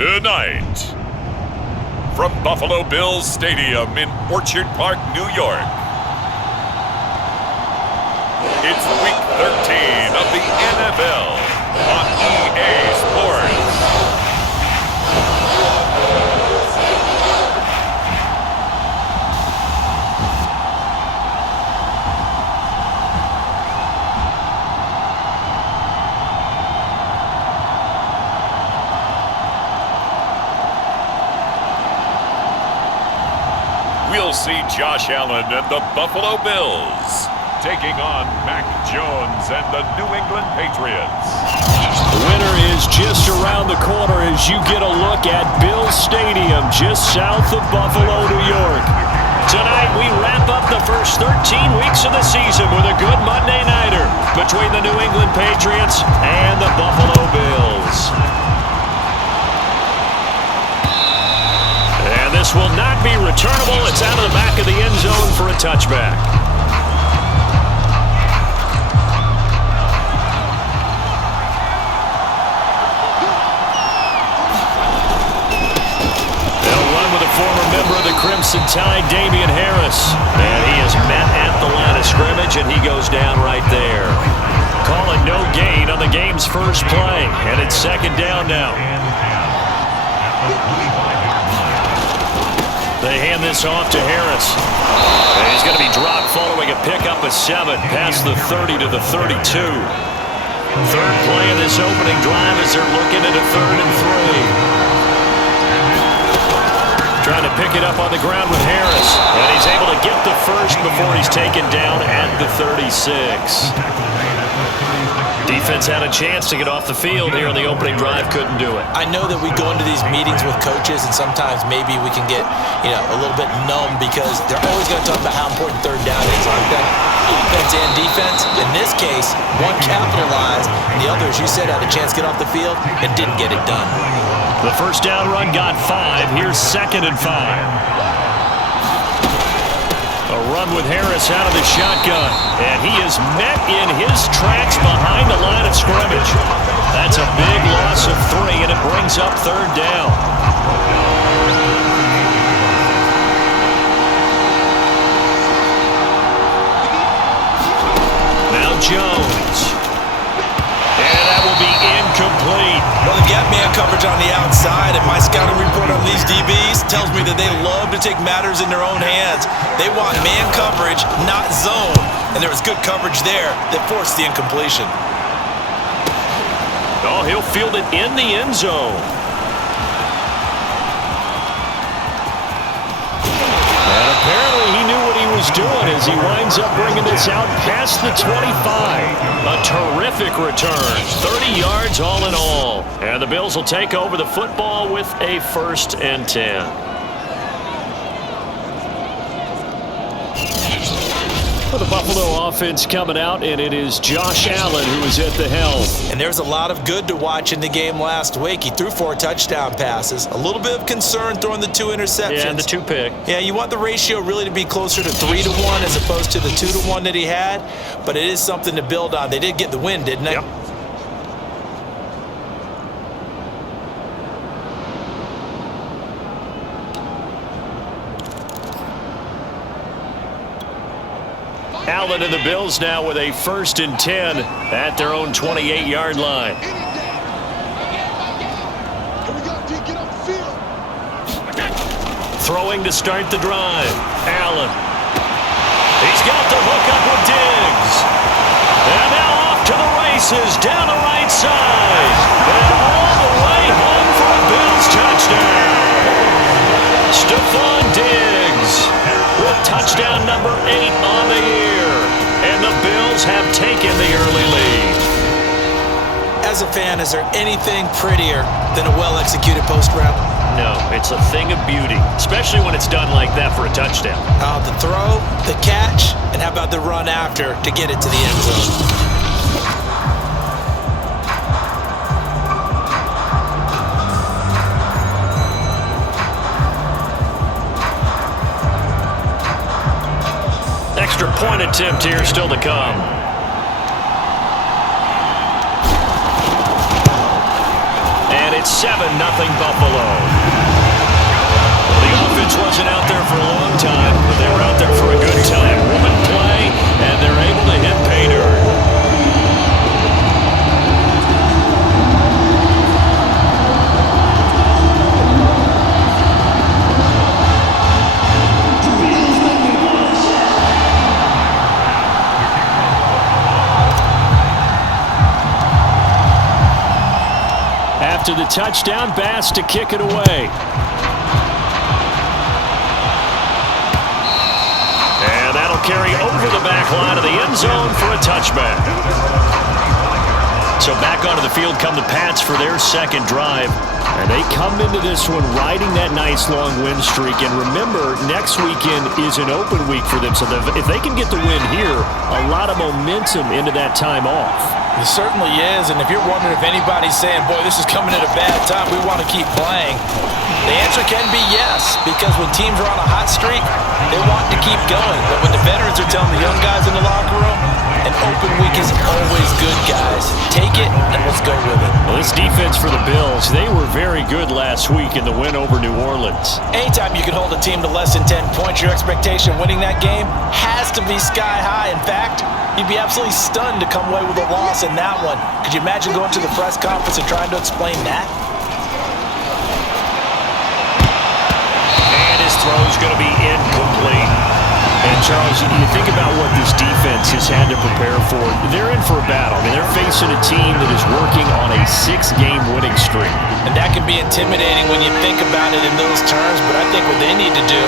Tonight, from Buffalo Bills Stadium in Orchard Park, New York, it's Week 13 of the NFL on EA Sports. We'll see Josh Allen and the Buffalo Bills taking on Mac Jones and the New England Patriots. The winner is just around the corner as you get a look at Bills Stadium just south of Buffalo, New York. Tonight we wrap up the first 13 weeks of the season with a good Monday nighter between the New England Patriots and the Buffalo Bills. And this will not be returnable. It's out of the back of the end zone for a touchback. They'll run with a former member of the Crimson Tide, Damian Harris. And he is met at the line of scrimmage, and he goes down right there. Call it no gain on the game's first play. And it's second down now. They hand this off to Harris. And he's going to be dropped following a pickup of 7 past the 30 to the 32. Third play of this opening drive as they're looking at a 3rd and 3. Trying to pick it up on the ground with Harris. And he's able to get the first before he's taken down at the 36. Defense had a chance to get off the field here on the opening drive, couldn't do it. I know that we go into these meetings with coaches, and sometimes maybe we can get, a little bit numb because they're always going to talk about how important third down is, aren't they? Offense and defense. In this case, one capitalized, and the other, as you said, had a chance to get off the field and didn't get it done. The first down run got 5. Here's 2nd and 5. A run with Harris out of the shotgun. And he is met in his tracks behind the line of scrimmage. That's a big loss of 3, and it brings up 3rd down. Now Jones. And that will be incomplete. Well, they've got man coverage on the outside, and my scouting report on these DBs tells me that they love to take matters in their own hands. They want man coverage, not zone. And there was good coverage there that forced the incompletion. Oh, he'll field it in the end zone. And apparently he knew what he was doing as he winds up bringing this out past the 25. A terrific return. 30 yards all in all. And the Bills will take over the football with a 1st and 10. Well, the Buffalo offense coming out, and it is Josh Allen who is at the helm. And there's a lot of good to watch in the game last week. He threw 4 touchdown passes. A little bit of concern throwing the 2 interceptions. Yeah, and the 2 pick. Yeah, you want the ratio really to be closer to 3-to-1 as opposed to the 2-to-1 that he had. But it is something to build on. They did get the win, didn't they? Yep. Allen and the Bills now with a 1st and 10 at their own 28-yard line. Throwing to start the drive. Allen. He's got the hook up with Diggs. And now off to the races down the right side. And all the way home for a Bills touchdown. Stephon Diggs with touchdown number 8 on the year. And the Bills have taken the early lead. As a fan, is there anything prettier than a well-executed post route? No, it's a thing of beauty, especially when it's done like that for a touchdown. The throw, the catch, and how about the run after to get it to the end zone? Extra point attempt here still to come. And It's 7-0 Buffalo. The offense wasn't out there for a long time, but they were out there for a good time. Woman play, and they're able to hit pay dirt. After the touchdown, Bass to kick it away. And that'll carry over the back line of the end zone for a touchback. So back onto the field come the Pats for their second drive. And they come into this one riding that nice long win streak. And remember, next weekend is an open week for them. So if they can get the win here, a lot of momentum into that time off. It certainly is, and if you're wondering if anybody's saying, boy, this is coming at a bad time, we want to keep playing, the answer can be yes, because when teams are on a hot streak, they want to keep going. But when the veterans are telling the young guys in the locker room, an open week is always good, guys. Take it, and let's go with it. Well, this defense for the Bills, they were very good last week in the win over New Orleans. Anytime you can hold a team to less than 10 points, your expectation winning that game has to be sky high. In fact, you'd be absolutely stunned to come away with a loss in that one. Could you imagine going to the press conference and trying to explain that? And his throw's going to be incomplete. And, Charles, you think about what this defense has had to prepare for. They're in for a battle. I mean, they're facing a team that is working on a 6-game winning streak. And that can be intimidating when you think about it in those terms, but I think what they need to do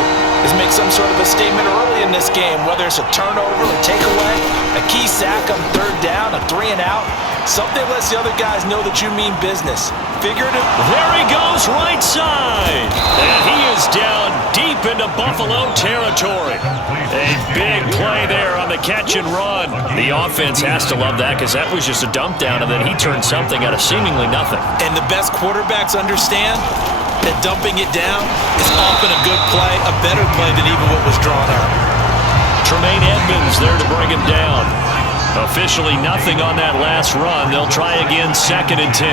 is make some sort of a statement early in this game, whether it's a turnover, a takeaway, a key sack on third down, a 3-and-out. Something lets the other guys know that you mean business. Figurative. There he goes, right side. And he is down deep into Buffalo territory. A big play there on the catch and run. The offense has to love that because that was just a dump down, and then he turned something out of seemingly nothing. And the best quarterbacks understand that dumping it down is often a good play, a better play than even what was drawn out. Tremaine Edmonds there to bring him down. Officially nothing on that last run. They'll try again, 2nd and 10.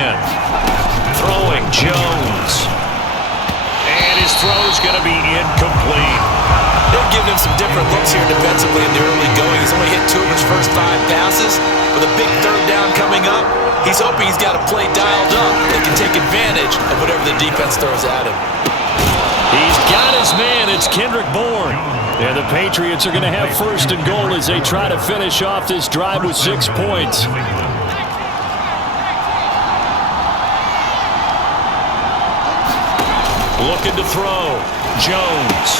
Throwing Jones. And his throw's going to be incomplete. They've given him some different looks here defensively in the early going. He's only hit 2 of his first 5 passes. With a big third down coming up, he's hoping he's got a play dialed up that can take advantage of whatever the defense throws at him. He's got his man. It's Kendrick Bourne. And the Patriots are going to have 1st and goal as they try to finish off this drive with 6 points. Looking to throw. Jones.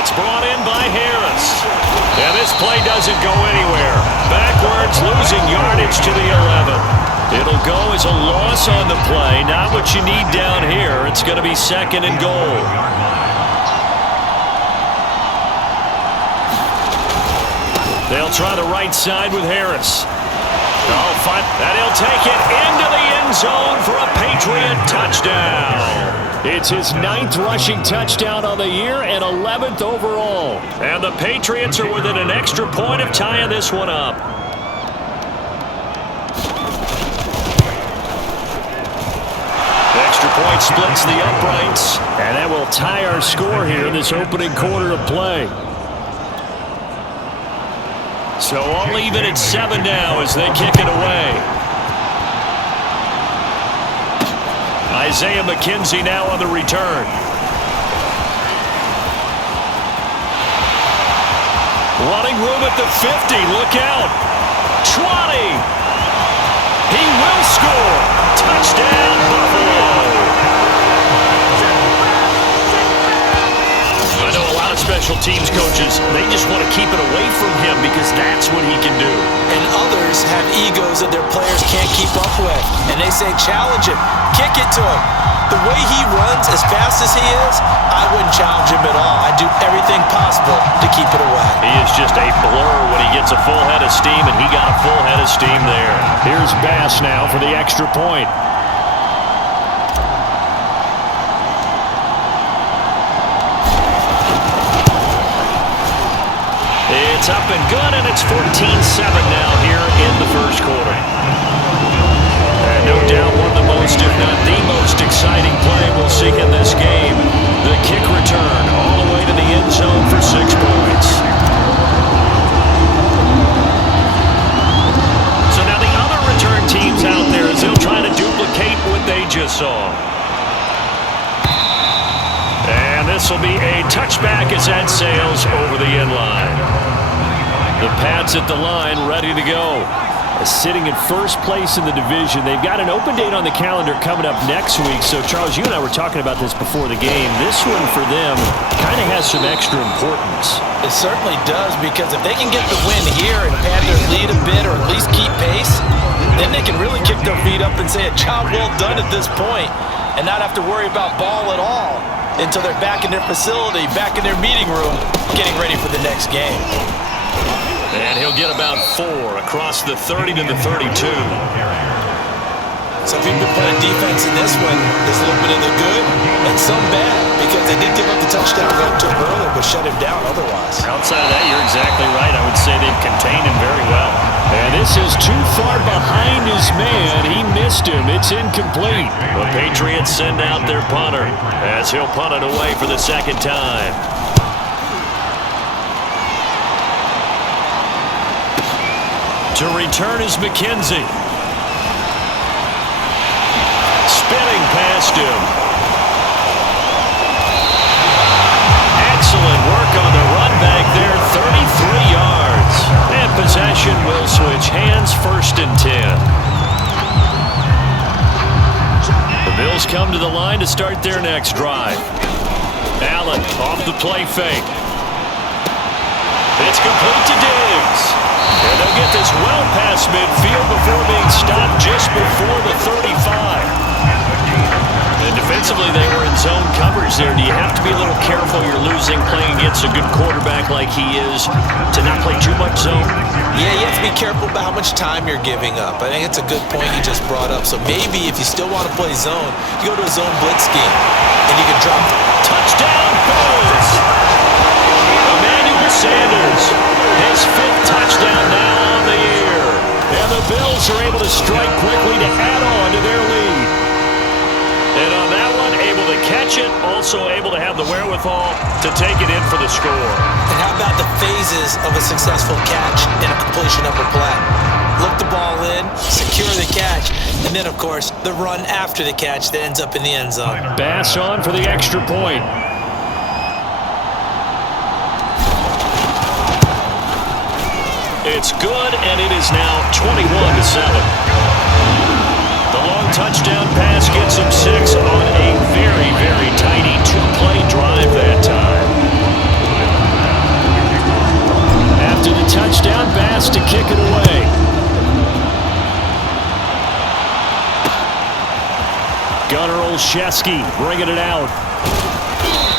It's brought in by Harris. And this play doesn't go anywhere. Backwards, losing yardage to the 11. It'll go as a loss on the play. Not what you need down here. It's going to be 2nd and goal. They'll try the right side with Harris. And he'll take it into the end zone for a Patriot touchdown. It's his 9th rushing touchdown on the year and 11th overall. And the Patriots are within an extra point of tying this one up. The extra point splits the uprights, and that will tie our score here in this opening quarter of play. So all even at 7 now as they kick it away. Isaiah McKenzie now on the return. Running room at the 50. Look out. 20. He will score. Touchdown, Buffalo. I know a lot of special teams coaches, they just want to keep it away from him because that's what he can do. And others have egos that their players can't keep up with. And they say, challenge him. Kick it to him. The way he runs as fast as he is, I wouldn't challenge him at all. I'd do everything possible to keep it away. He is just a blur when he gets a full head of steam, and he got a full head of steam there. Here's Bass now for the extra point. It's up and good, and it's 14-7 now here in the first quarter. And no doubt one of the most most, if not the most exciting play we'll see in this game. The kick return all the way to the end zone for 6 points. So now the other return teams out there as they'll try to duplicate what they just saw. And this will be a touchback as that sails over the end line. The Pats at the line ready to go. Sitting in first place in the division. They've got an open date on the calendar coming up next week. So, Charles, you and I were talking about this before the game. This one for them kind of has some extra importance. It certainly does, because if they can get the win here and pad their lead a bit or at least keep pace, then they can really kick their feet up and say a job well done at this point and not have to worry about ball at all until they're back in their facility, back in their meeting room, getting ready for the next game. And he'll get about 4 across the 30 to the 32. Some people playing defense in this one. There's a little bit of the good and some bad, because they did give up the touchdown run to him earlier, but shut him down otherwise. Outside of that, you're exactly right. I would say they've contained him very well. And this is too far behind his man. He missed him. It's incomplete. The Patriots send out their punter as he'll punt it away for the second time. To return is McKenzie. Spinning past him. Excellent work on the run back there. 33 yards. And possession will switch hands, 1st and 10. The Bills come to the line to start their next drive. Allen off the play fake. It's complete to Diggs. And they'll get this well past midfield before being stopped just before the 35. And defensively, they were in zone coverage there. Do you have to be a little careful? You're losing playing against a good quarterback like he is to not play too much zone? Yeah, you have to be careful about how much time you're giving up. I think it's a good point you just brought up. So maybe if you still want to play zone, you go to a zone blitz scheme, and you can drop. Touchdown, Bills! Emmanuel Sanders, his 5th touchdown now on the year. And the Bills are able to strike quickly to add on to their lead. And on that one, able to catch it, also able to have the wherewithal to take it in for the score. And how about the phases of a successful catch and a completion of a play? Look the ball in, secure the catch, and then, of course, the run after the catch that ends up in the end zone. Bass on for the extra point. It's good, and it is now 21-7. The long touchdown pass gets him 6 on a very, very tiny 2-play drive that time. After the touchdown, Bass to kick it away. Gunnar Olszewski bringing it out.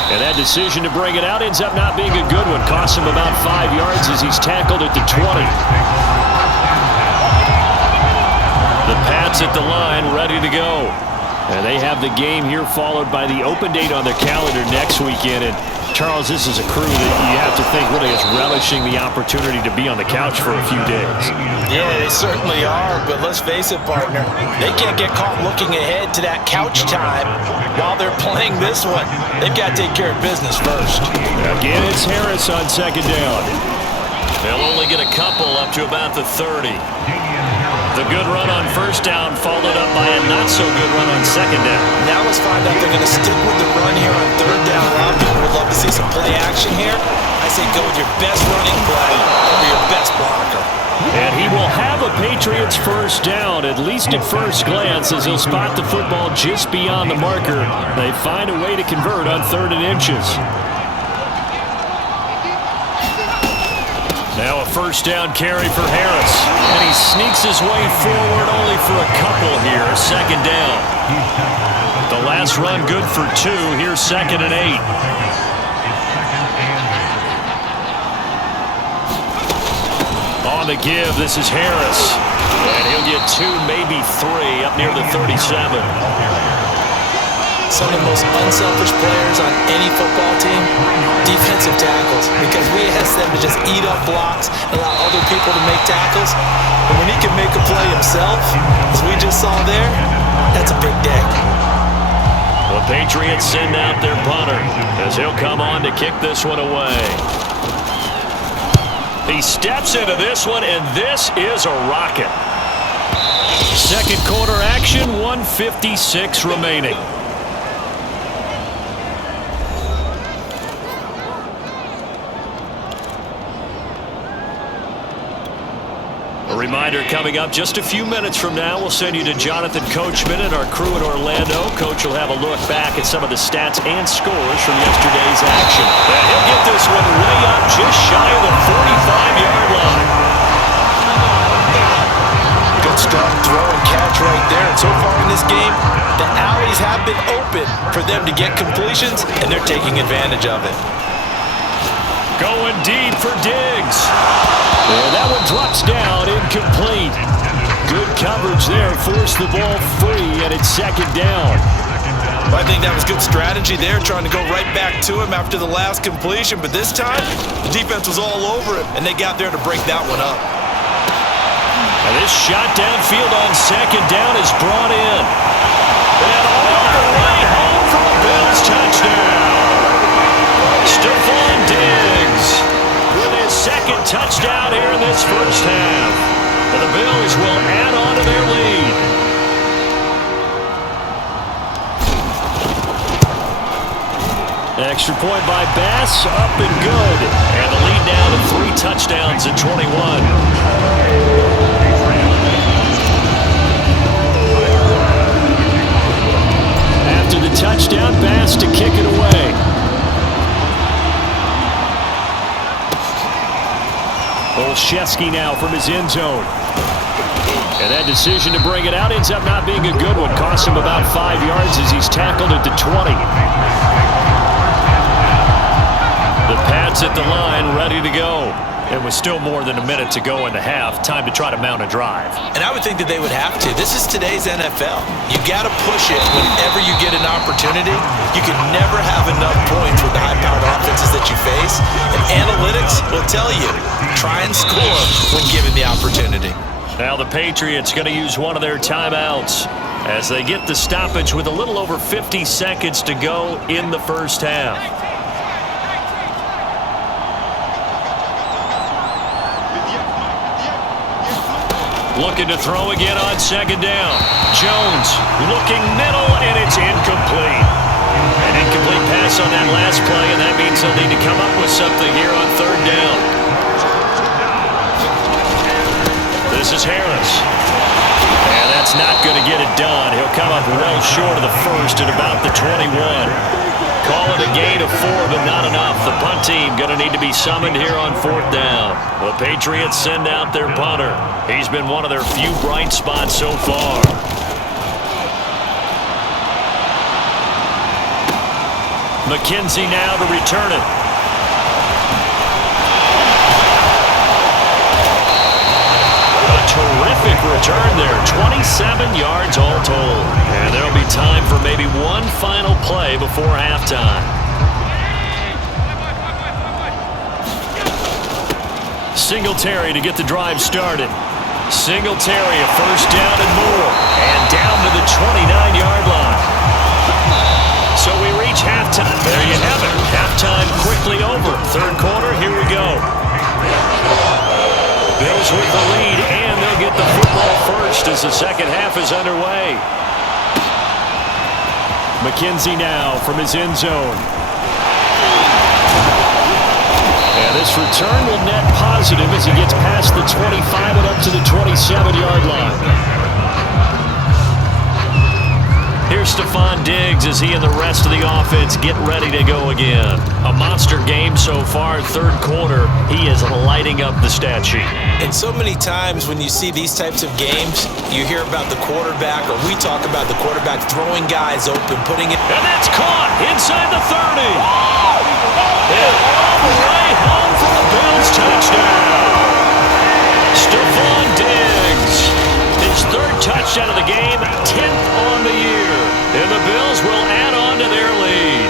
And that decision to bring it out ends up not being a good one. Costs him about 5 yards as he's tackled at the 20. The Pats at the line ready to go. And they have the game here followed by the open date on their calendar next weekend. And Charles, this is a crew that you have to think really is relishing the opportunity to be on the couch for a few days. Yeah, they certainly are, but let's face it, partner. They can't get caught looking ahead to that couch time while they're playing this one. They've got to take care of business first. Again, it's Harris on 2nd down. They'll only get a couple up to about the 30. The good run on 1st down followed up by a not-so-good run on 2nd down. Now let's find out they're going to stick with the run here on 3rd down. A lot of people would love to see some play action here. I say go with your best running play over your best blocker. And he will have a Patriots 1st down, at least at first glance, as he'll spot the football just beyond the marker. They find a way to convert on 3rd and inches. Now a 1st down carry for Harris. And he sneaks his way forward only for a couple here. 2nd down. The last run good for 2. Here's 2nd and 8. On the give, this is Harris. And he'll get 2, maybe 3 up near the 37. Some of the most unselfish players on any football team, defensive tackles, because we ask them to just eat up blocks and allow other people to make tackles. But when he can make a play himself, as we just saw there, That's a big day. The Patriots send out their punter as he'll come on to kick this one away. He steps into this one, and this is a rocket. Second quarter action, 1:56 remaining. A reminder coming up just a few minutes from now, we'll send you to Jonathan Coachman and our crew in Orlando. Coach will have a look back at some of the stats and scores from yesterday's action. And he'll get this one way up just shy of the 45-yard line. Good start, throw and catch right there. And so far in this game, the alleys have been open for them to get completions, and they're taking advantage of it. Going deep for Diggs. And that one drops down, incomplete. Good coverage there, forced the ball free, and it's second down. I think that was good strategy there, trying to go right back to him after the last completion. But this time, the defense was all over him, and they got there to break that one up. And this shot downfield on second down is brought in. And all the way home for a Bills touchdown. Stephon Diggs with his second touchdown here in this first half. And the Bills will add on to their lead. Extra point by Bass, up and good. And the lead now to 3 touchdowns at 21. After the touchdown, Bass to kick it away. Olszewski now from his end zone. And that decision to bring it out ends up not being a good one. Costs him about 5 yards as he's tackled at the 20. The Pats at the line, ready to go. It was still more than a minute to go in the half. Time to try to mount a drive. And I would think that they would have to. This is today's NFL. You got to push it whenever you get an opportunity. You can never have enough points with the high-powered offenses that you face. And analytics will tell you, try and score when given the opportunity. Now the Patriots going to use one of their timeouts as they get the stoppage with a little over 50 seconds to go in the first half. Looking to throw again on second down. Jones looking middle, and it's incomplete. An incomplete pass on that last play, and that means they'll need to come up with something here on third down. This is Harris. And that's not going to get it done. He'll come up well short of the first at about the 21. Call it a gain of 4, but not enough. The punt team going to need to be summoned here on fourth down. The Patriots send out their punter. He's been one of their few bright spots so far. McKenzie now to return it. A terrific return there. 27 yards all told. And there'll be time for maybe one final play before halftime. Singletary to get the drive started. Singletary, a first down and more. And down to the 29-yard line. So we reach halftime. There you have it. Halftime quickly over. Third quarter, here we go. Bills with the lead, and they'll get the football first as the second half is underway. McKenzie now from his end zone. And this return will net positive as he gets past the 25 and up to the 27-yard line. Here's Stephon Diggs as he and the rest of the offense get ready to go again. A monster game so far, third quarter. He is lighting up the stat sheet. And so many times when you see these types of games, you hear about the quarterback, or we talk about the quarterback throwing guys open, putting it. And that's caught inside the 30. And all the way home for a Bills touchdown. Stephon Diggs. His third touchdown of the game, 10th on the year. And the Bills will add on to their lead.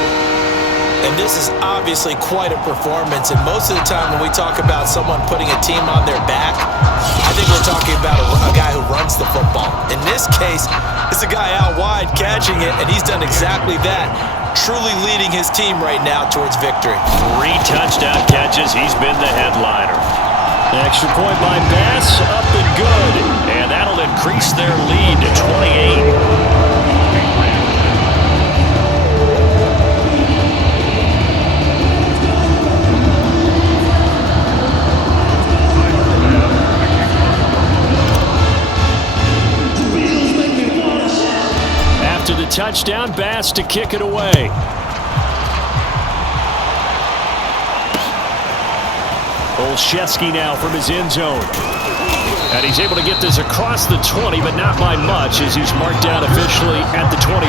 And this is obviously quite a performance, and most of the time when we talk about someone putting a team on their back, I think we're talking about a guy who runs the football. In this case, it's a guy out wide catching it, and he's done exactly that, truly leading his team right now towards victory. 3 touchdown catches. He's been the headliner. Extra point by Bass, up and good, and that'll increase their lead to 28. To the touchdown, Bass to kick it away. Olszewski now from his end zone. And he's able to get this across the 20, but not by much as he's marked down officially at the 21.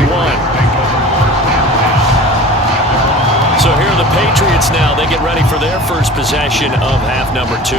So here are the Patriots now. They get ready for their first possession of half number 2.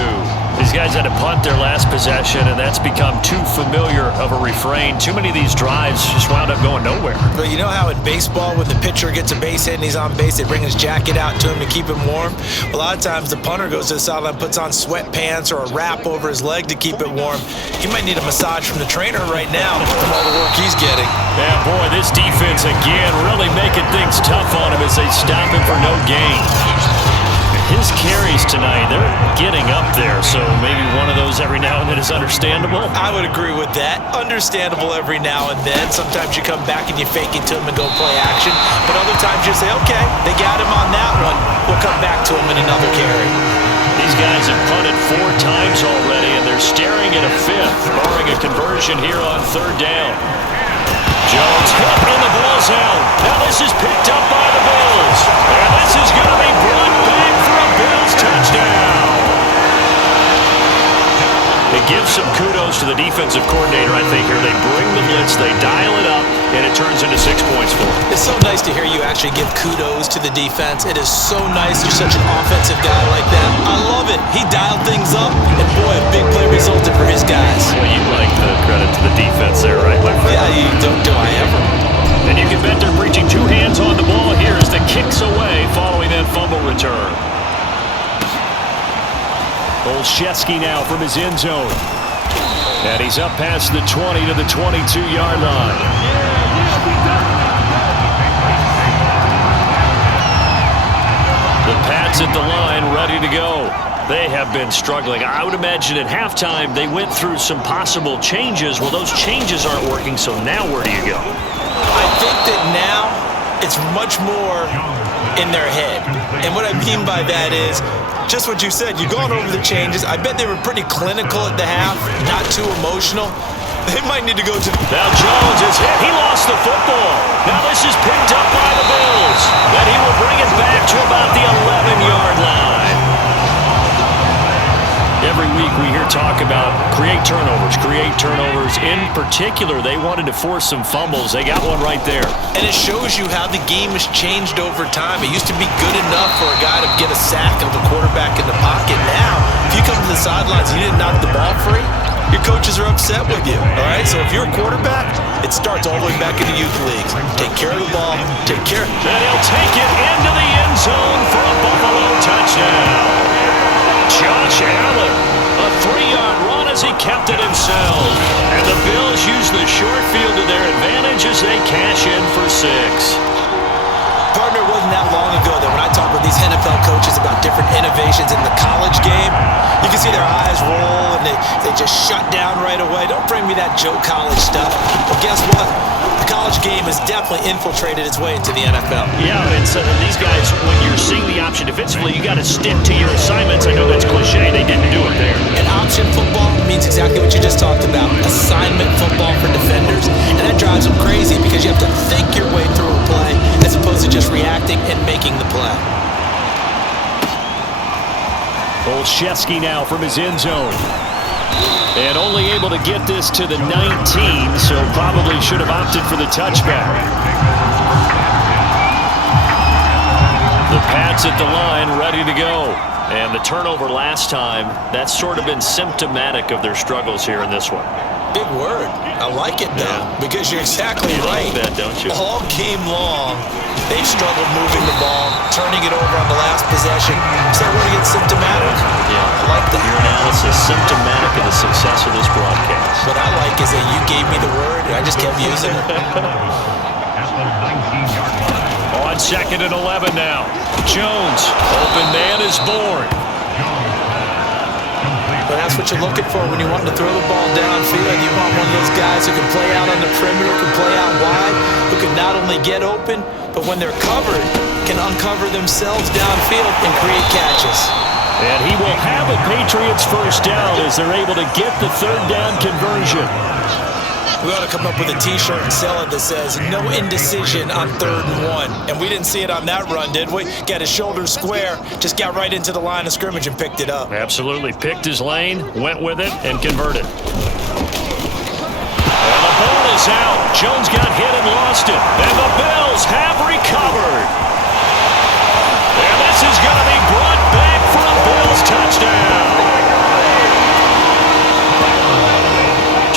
These guys had to punt their last possession, and that's become too familiar of a refrain. Too many of these drives just wound up going nowhere. But you know how in baseball, when the pitcher gets a base hit and he's on base, they bring his jacket out to him to keep him warm? A lot of times the punter goes to the sideline, puts on sweatpants or a wrap over his leg to keep it warm. He might need a massage from the trainer right now from all the work he's getting. Yeah, boy, this defense again really making things tough on him as they stop him for no gain. His carries tonight, they're getting up there, so maybe one of those every now and then is understandable. I would agree with that. Understandable every now and then. Sometimes you come back and you fake it to him and go play action, but other times you say, okay, they got him on that one. We'll come back to him in another carry. These guys have punted 4 times already, and they're staring at a 5th, barring a conversion here on 3rd down. Jones hit in the ball zone. Now this is picked up by the Bills. And this is going to be brought back for a Bills touchdown. It gives some kudos to the defensive coordinator, I think, here. They bring the blitz, they dial it up, and it turns into 6 points for them. It's so nice to hear you actually give kudos to the defense. It is so nice you're such an offensive guy like that. I love it. He dialed things up, and boy, a big play resulted for his guys. Well, you like the credit to the defense there, right, my friend? Yeah, you do I ever. And you can bet they're preaching 2 hands on the ball here as the kick's away following that fumble return. Olszewski now from his end zone. And he's up past the 20 to the 22-yard line. The Pats at the line ready to go. They have been struggling. I would imagine at halftime they went through some possible changes. Well, those changes aren't working, so now where do you go? I think that now it's much more in their head. And what I mean by that is just what you said. You've gone over the changes. I bet they were pretty clinical at the half, not too emotional. They might need to go to... Now Jones is hit. He lost the football. Now this is picked up by the Bills. And he will bring it back to about the 11-yard line. Every week we hear talk about create turnovers. In particular, they wanted to force some fumbles. They got one right there. And it shows you how the game has changed over time. It used to be good enough for a guy to get a sack of the quarterback in the pocket. Now, if you come to the sidelines and you didn't knock the ball free, your coaches are upset with you. All right? So if you're a quarterback, it starts all the way back in the youth leagues. Take care of the ball. Take care. And he'll take it into the end zone for a Buffalo touchdown. Josh Allen, a 3-yard run as he kept it himself. And the Bills use the short field to their advantage as they cash in for 6. Partner, it wasn't that long ago that when I talk with these NFL coaches about different innovations in the college game, you can see their eyes roll and they just shut down right away. Don't bring me that Joe College stuff. Well, guess what? The college game has definitely infiltrated its way into the NFL. Yeah, and so these guys, when you're seeing the option defensively, you got to stick to your assignments. I know that's cliche. They didn't do it there. And option football means exactly what you just talked about. Assignment football for defenders. And that drives them crazy because you have to think your way through a play as opposed to just reacting and making the play. Olszewski now from his end zone. And only able to get this to the 19, so probably should have opted for the touchback. The Pats at the line ready to go. And the turnover last time, that's sort of been symptomatic of their struggles here in this one. Big word. I like it, though, because you're exactly right. You like that, don't you? All game long, they've struggled moving the ball, turning it over on the last possession. Is that where it gets symptomatic? Yeah. I like that. Your analysis, symptomatic of the success of this broadcast. What I like is that you gave me the word, and I just kept using it. On 2nd and 11 now. Jones, open man is born. But that's what you're looking for when you want to throw the ball downfield. You want one of those guys who can play out on the perimeter, who can play out wide, who can not only get open, but when they're covered, can uncover themselves downfield and create catches. And he will have a Patriots first down as they're able to get the third down conversion. We ought to come up with a T-shirt and sell it that says, no indecision on 3rd and 1. And we didn't see it on that run, did we? Got his shoulders square, just got right into the line of scrimmage and picked it up. Absolutely. Picked his lane, went with it, and converted. And the ball is out. Jones got hit and lost it. And the Bills have recovered. And this is going to be brought back for a Bills touchdown.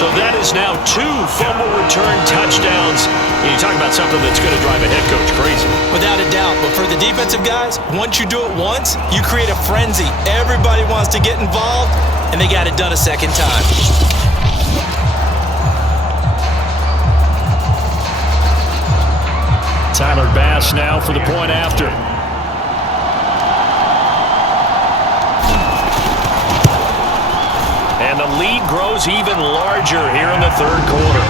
So that is now 2 fumble return touchdowns. And you talk about something that's going to drive a head coach crazy. Without a doubt. But for the defensive guys, once you do it once, you create a frenzy. Everybody wants to get involved, and they got it done a second time. Tyler Bass now for the point after. And the lead grows even larger here in the 3rd quarter.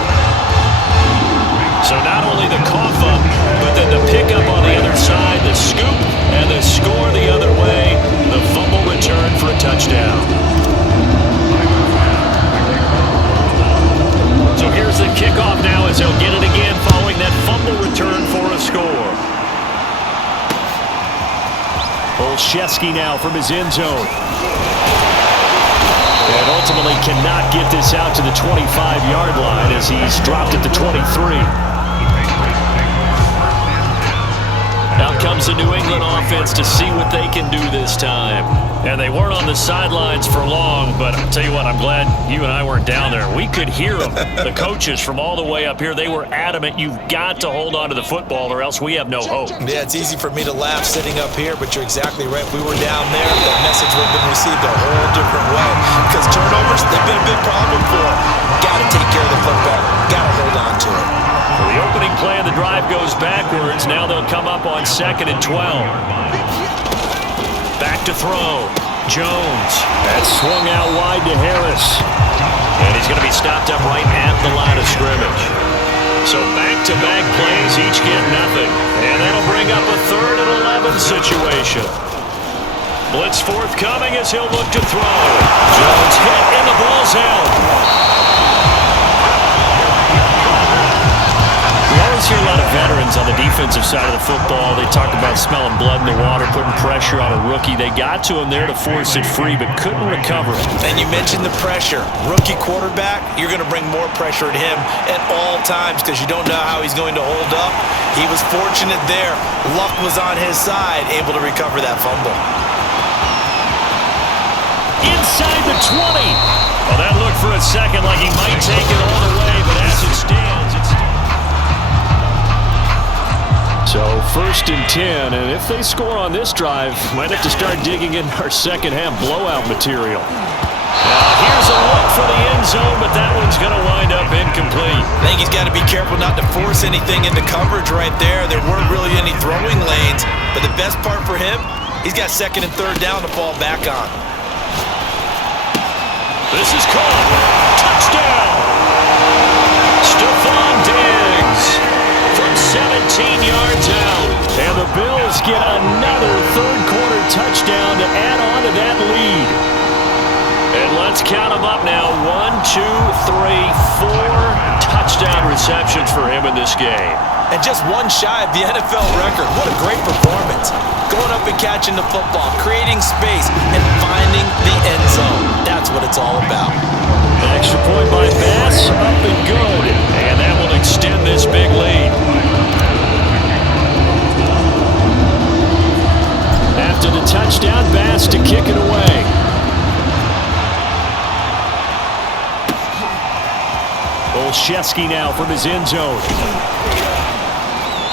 So not only the cough up, but then the pickup on the other side, the scoop, and the score the other way, the fumble return for a touchdown. So here's the kickoff now as they'll get it again following that fumble return for a score. Olszewski now from his end zone. And ultimately cannot get this out to the 25-yard line as he's dropped at the 23. Out comes the New England offense to see what they can do this time. And they weren't on the sidelines for long, but I'll tell you what, I'm glad you and I weren't down there. We could hear them, the coaches from all the way up here. They were adamant, you've got to hold on to the football or else we have no hope. Yeah, it's easy for me to laugh sitting up here, but you're exactly right. If we were down there, that message would have been received a whole different way. Because turnovers, they've been a big problem for them. Got to take care of the football. Got to hold on to it. Well, the opening play of the drive goes backwards. Now they'll come up on 2nd and 12. Back to throw. Jones. That's swung out wide to Harris. And he's going to be stopped up right at the line of scrimmage. So back-to-back plays, each get nothing. And that'll bring up a 3rd and 11 situation. Blitz forthcoming as he'll look to throw. Jones hit and the ball's out. We always hear a lot of veterans on the defensive side of the football. They talk about smelling blood in the water, putting pressure on a rookie. They got to him there to force it free, but couldn't recover. And you mentioned the pressure. Rookie quarterback, you're going to bring more pressure at him at all times because you don't know how he's going to hold up. He was fortunate there. Luck was on his side, able to recover that fumble. Inside the 20. Well, that looked for a second like he might take it all the way, but as it stands, it's... So 1st and 10, and if they score on this drive, might have to start digging in our second half blowout material. Now here's a look for the end zone, but that one's going to wind up incomplete. I think he's got to be careful not to force anything into coverage right there. There weren't really any throwing lanes, but the best part for him, he's got 2nd and 3rd down to fall back on. This is caught. Touchdown! Stephon Diggs from 17 yards out. And the Bills get another 3rd quarter touchdown to add on to that lead. And let's count them up now. 1, 2, 3, 4 touchdown receptions for him in this game. And just one shy of the NFL record. What a great performance. Going up and catching the football, creating space, and finding the end zone. That's what it's all about. An extra point by Bass, up and good. And that will extend this big lead. After the touchdown, Bass to kick Olszewski now from his end zone.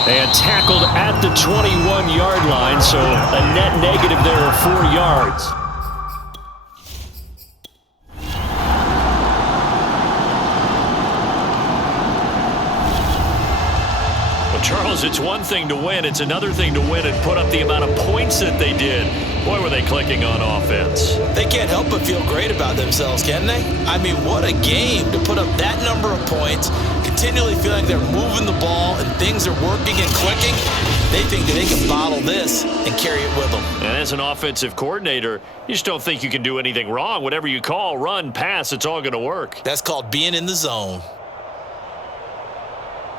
And tackled at the 21-yard line, so a net negative there of 4 yards. Well, Charles, it's one thing to win. It's another thing to win and put up the amount of points that they did. Boy, were they clicking on offense. They can't help but feel great about themselves, can they? I mean, what a game to put up that number of points, continually feeling they're moving the ball and things are working and clicking. They think that they can bottle this and carry it with them. And as an offensive coordinator, you just don't think you can do anything wrong. Whatever you call, run, pass, it's all going to work. That's called being in the zone.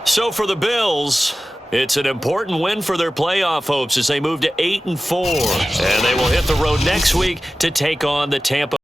So for the Bills, it's an important win for their playoff hopes as they move to 8-4. And they will hit the road next week to take on the Tampa